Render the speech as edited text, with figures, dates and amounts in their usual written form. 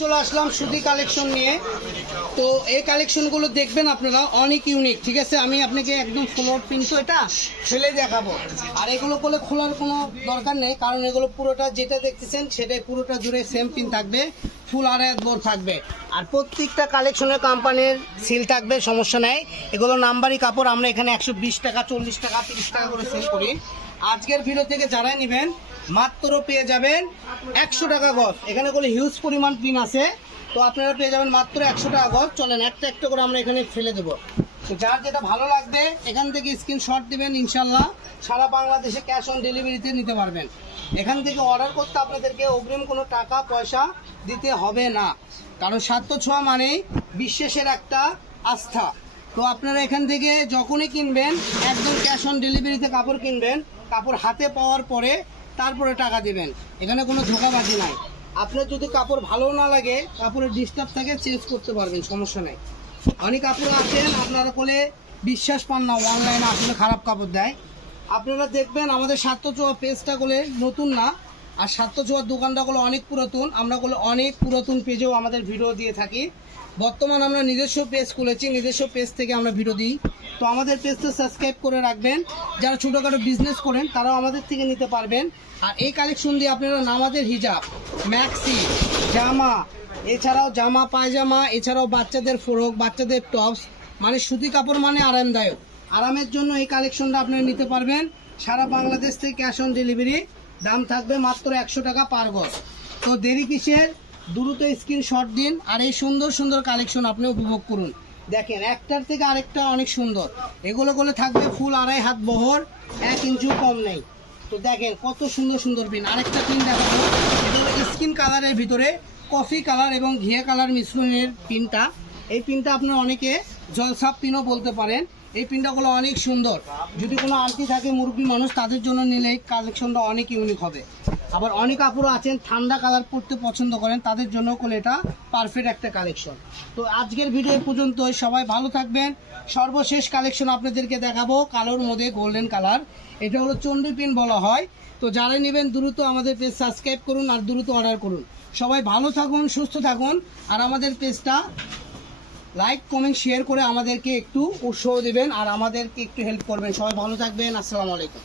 চলে আসলাম সুতি কালেকশন নিয়ে। তো এই কালেকশনগুলো দেখবেন আপনারা, অনেক ইউনিক। ঠিক আছে, আমি আপনাকে একদম ফ্লোর পিন তো এটা ফেলে দেখাবো। আর এগুলো করলে খোলার কোনো দরকার নেই, কারণ এগুলো পুরোটা যেটা দেখতেছেন সেটাই পুরোটা জুড়ে সেম পিন থাকবে, ফুল আড়াই বোর থাকবে। আর প্রত্যেকটা কালেকশনের কোম্পানির সিল থাকবে, সমস্যা নেই। এগুলো নাম্বারি কাপড়, আমরা এখানে 120 টাকা, 40 টাকা, 30 টাকা করে সেল করি। আজকের ভিডিও থেকে যারাই নেবেন মাত্র পেয়ে যাবেন 100 টাকা গজ। এখানে কোনো হিউজ পরিমাণ পিন আছে, তো আপনারা পেয়ে যাবেন মাত্র 100 টাকা গজ। চলেন একটা একটা করে আমরা এখানে ফেলে দেবো। তো যার যেটা ভালো লাগবে এখান থেকে স্ক্রিনশট দিবেন, ইনশাল্লাহ সারা বাংলাদেশে ক্যাশ অন ডেলিভারিতে নিতে পারবেন। এখান থেকে অর্ডার করতে আপনাদেরকে অগ্রিম কোনো টাকা পয়সা দিতে হবে না, কারণ সাত্য ছোঁয়া মানেই বিশ্বাসের একটা আস্থা। তো আপনারা এখান থেকে যখনই কিনবেন একদম ক্যাশ অন ডেলিভারিতে কাপড় কিনবেন, কাপড় হাতে পাওয়ার পরে তারপরে টাকা দিবেন। এখানে কোনো ধোঁকাবাজি নাই। আপনার যদি কাপড় ভালো না লাগে, কাপড়ের ডিস্টার্ব থাকে, চেঞ্জ করতে পারবেন, সমস্যা নেই। অনেক কাপড় আছেন আপনারা বলে বিশ্বাস পান না, অনলাইনে আসলে খারাপ কাপড় দেয়। আপনারা দেখবেন আমাদের সাত্যচোয়া পেজটা বলে নতুন না, আর সাত্যচোয়ার দোকানটাগুলো অনেক পুরাতন। আমরা অনেক পুরাতন পেজেও আমাদের ভিডিও দিয়ে থাকি। বর্তমান আমরা নিজস্ব পেজ খুলেছি, নিজস্ব পেজ থেকে আমরা ভিডিও দিই। তো আমাদের পেজটা সাবস্ক্রাইব করে রাখবেন। যারা ছোটোখাটো বিজনেস করেন তারাও আমাদের থেকে নিতে পারবেন। আর এই কালেকশন দিয়ে আপনারা নামাজের হিজাব, ম্যাক্সি, জামা, এছাড়াও জামা পায়জামা, এছাড়াও বাচ্চাদের ফ্রক, বাচ্চাদের টপস, মানে সুতি কাপড় মানে আরামদায়ক। আরামের জন্য এই কালেকশনটা আপনারা নিতে পারবেন। সারা বাংলাদেশ থেকে ক্যাশ অন ডেলিভারি, দাম থাকবে মাত্র 100 টাকা পার গজ। তো দেরি কিসের, দ্রুত স্ক্রিনশট দিন আর এই সুন্দর সুন্দর কালেকশন আপনি উপভোগ করুন। দেখেন একটার থেকে আরেকটা অনেক সুন্দর। এগুলো থাকবে ফুল আড়াই হাত বহর, 1 ইঞ্চিও কম নেই। তো দেখেন কত সুন্দর সুন্দর পিন। আরেকটা পিন দেখাবো, এটা হলো স্কিন কালারের ভিতরে কফি কালার এবং ঘিয়া কালার মিশ্রণের পিনটা। এই পিনটা আপনারা অনেকে জলসাপ পিনও বলতে পারেন। এই পিনটাগুলো অনেক সুন্দর। যদি কোনো আন্টি থাকে, মুরব্বী মানুষ, তাদের জন্য নিলে এই কালেকশনটা অনেক ইউনিক হবে। আবার অনেক কাপড় আছেন ঠান্ডা কালার পরতে পছন্দ করেন, তাদের জন্য করলে এটা পারফেক্ট একটা কালেকশন। তো আজকের ভিডিও পর্যন্তই, সবাই ভালো থাকবেন। সর্বশেষ কালেকশন আপনাদেরকে দেখাবো কালোর মধ্যে গোল্ডেন কালার। এটা হলো চন্ডী পিন বলা হয়। তো যারা নেবেন দ্রুত আমাদের পেজ সাবস্ক্রাইব করুন আর দ্রুত অর্ডার করুন। সবাই ভালো থাকুন, সুস্থ থাকুন, আর আমাদের পেজটা লাইক কমেন্ট শেয়ার করে আমাদেরকে একটু উৎসাহ দেবেন আর আমাদেরকে একটু হেল্প করবেন। সবাই ভালো থাকবেন। আসসালামু আলাইকুম।